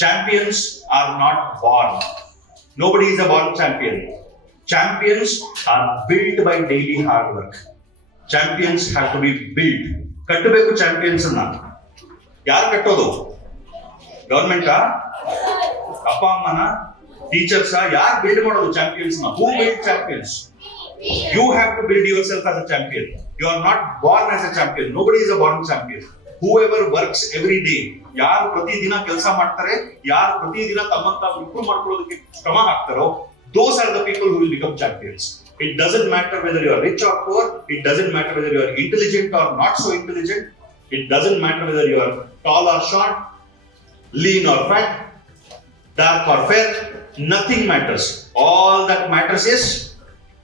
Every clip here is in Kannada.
Champions are not born. Nobody is a born champion. Champions are built by daily hard work. Champions have to be built. ಕಟ್ಟಬೇಕು ಚಾಂಪಿಯನ್ಸ್ ಅನ್ನ. ಯಾರು ಕಟ್ಟೋದು? ಗವರ್ಮೆಂಟಾ? ಅಪ್ಪ ಅಮ್ಮನ? ಟೀಚರ್ಸ್? ಯಾರು ಬಿಲ್ಡ್ ಮಾಡೋದು ಚಾಂಪಿಯನ್ಸ್ ನ? ಹೂ ಬಿಲ್ಡ್ ಚಾಂಪಿಯನ್ಸ್? You have to build yourself as a champion. You are not born as a champion. Nobody is a born champion. Whoever works every day, ಯಾರು ಪ್ರತಿದಿನ ಕೆಲಸ ಮಾಡ್ತಾರೆ, ಯಾರು ಪ್ರತಿದಿನ ತಮ್ಮನ್ನ ತಾವು ಇಂಪ್ರೂವ್ ಮಾಡ್ಕೊಳ್ಳೋದಕ್ಕೆ ಶ್ರಮ ಹಾಕ್ತಾರೋ, those are the people who will become champions. It doesn't matter whether you are rich or poor. It doesn't matter whether you are intelligent or not so intelligent. It doesn't matter whether you are tall or short, lean or fat, dark or fair. Nothing matters. All that matters is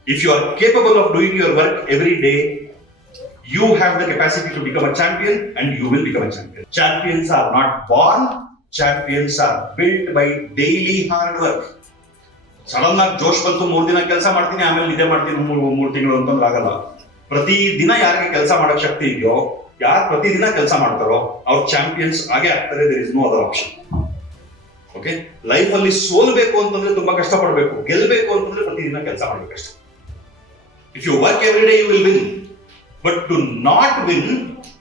if you are capable of doing your work every day, you have the capacity to become a champion and you will become a champion. Champions are not born. Champions are built by daily hard work. Sudden ಆಗಿ ಜೋಶ್ ಬಂತು, 3 ದಿನ ಕೆಲಸ ಮಾಡ್ತೀನಿ ಆಮೇಲೆ ನಿದ್ದೆ ಮಾಡ್ತೀನಿ 3 ತಿಂಗಳು ಅಂತಂದ್ರೆ ಆಗಲ್ಲ. ಪ್ರತಿ ದಿನ ಯಾರಿಗೆ ಕೆಲಸ ಮಾಡಕ್ ಶಕ್ತಿ ಇದೆಯೋ, ಯಾರು ಪ್ರತಿದಿನ ಕೆಲಸ ಮಾಡ್ತಾರೋ ಅವ್ರು ಚಾಂಪಿಯನ್ಸ್ ಆಗೇ ಆಗ್ತಾರೆ. There is no other option. Okay, life ಅಲ್ಲಿ ಸೋಲ್ಬೇಕು ಅಂತಂದ್ರೆ ತುಂಬಾ ಕಷ್ಟ ಪಡ್ಬೇಕು, ಗೆಲ್ಬೇಕು ಅಂತಂದ್ರೆ ಪ್ರತಿದಿನ ಕೆಲಸ ಮಾಡ್ಬೇಕಷ್ಟೇ. If you work every day, you will win. But to not win,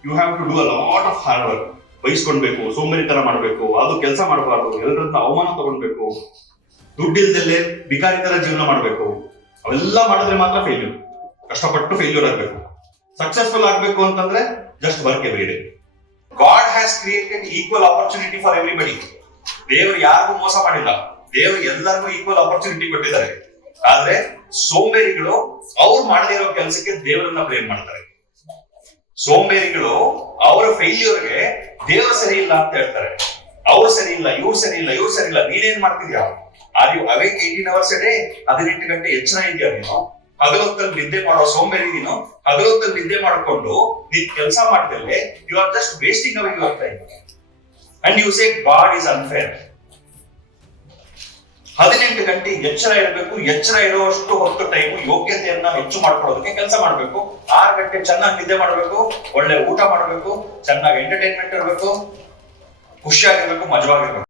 you have to do a lot of hard work. ಬೈಸ್ಕೊಳ್ಬೇಕು, ಸೋಂಬೇರಿತನ ಮಾಡಬೇಕು, ಅದು ಕೆಲಸ ಮಾಡಬಾರ್ದು, ಎಲ್ಲರಿಂದ ಅವಮಾನ ತಗೊಳ್ಬೇಕು, ದುಡ್ಡಿಲ್ದಲ್ಲೇ ಬಿಕಾರಿ ತರ ಜೀವನ ಮಾಡಬೇಕು. ಅವೆಲ್ಲ ಮಾಡಿದ್ರೆ ಮಾತ್ರ ಫೇಲ್ಯೂರ್. ಕಷ್ಟಪಟ್ಟು ಫೇಲ್ಯೂರ್ ಆಗಬೇಕು. ಸಕ್ಸಸ್ಫುಲ್ ಆಗಬೇಕು ಅಂತಂದ್ರೆ just work every day. God has created equal opportunity for everybody. ದೇವರು ಯಾರಿಗೂ ಮೋಸ ಮಾಡಿಲ್ಲ. ದೇವರು ಎಲ್ಲರಿಗೂ ಈಕ್ವಲ್ ಆಪರ್ಚುನಿಟಿ ಕೊಟ್ಟಿದ್ದಾರೆ. ಆದ್ರೆ ಸೋಂಬೇರಿಗಳು ಅವ್ರು ಮಾಡದೇ ಇರೋ ಕೆಲಸಕ್ಕೆ ದೇವರನ್ನ ಬ್ಲೇಮ್ ಮಾಡ್ತಾರೆ. ಸೋಂಬೇರಿಗಳು ಅವರ ಫೇಲ್ಯೂರ್ಗೆ ದೇವರು ಸರಿ ಇಲ್ಲ ಅಂತ ಹೇಳ್ತಾರೆ. ಅವ್ರು ಸರಿ ಇಲ್ಲ, ಇವ್ರು ಸರಿ ಇಲ್ಲ, ಇವ್ರು ಸರಿ ಇಲ್ಲ. ನೀನೇನ್ ಮಾಡ್ತಿದ್ಯಾ? Are you awake 18 hours a day? 18 ಗಂಟೆ ಎಚ್ಚರ ಇದೆಯಾ ನೀನು? ಹಗಲೊತ್ತಲ್ಲಿ ನಿದ್ದೆ ಮಾಡೋ ಸೋಂಬೇರಿ ನೀನು. ಹಗಲೊತ್ತಲ್ಲಿ ನಿದ್ದೆ ಮಾಡ್ಕೊಂಡು ನೀನ್ ಕೆಲಸ ಮಾಡ್ದಲ್ಲೇ you are just wasting away your time and you say God is unfair. 18 ಗಂಟೆ ಎಚ್ಚರ ಇರಬೇಕು. ಎಚ್ಚರ ಇರುವಷ್ಟು ಹೊತ್ತು ಟೈಮು ಯೋಗ್ಯತೆಯನ್ನ ಹೆಚ್ಚು ಮಾಡ್ಕೊಳ್ಳೋದಕ್ಕೆ ಕೆಲಸ ಮಾಡ್ಬೇಕು. 6 ಗಂಟೆ ಚೆನ್ನಾಗಿ ನಿದ್ದೆ ಮಾಡಬೇಕು, ಒಳ್ಳೆ ಊಟ ಮಾಡಬೇಕು, ಚೆನ್ನಾಗಿ ಎಂಟರ್ಟೈನ್ಮೆಂಟ್ ಇರಬೇಕು, ಖುಷಿಯಾಗಿರ್ಬೇಕು, ಮಜವಾಗಿರ್ಬೇಕು.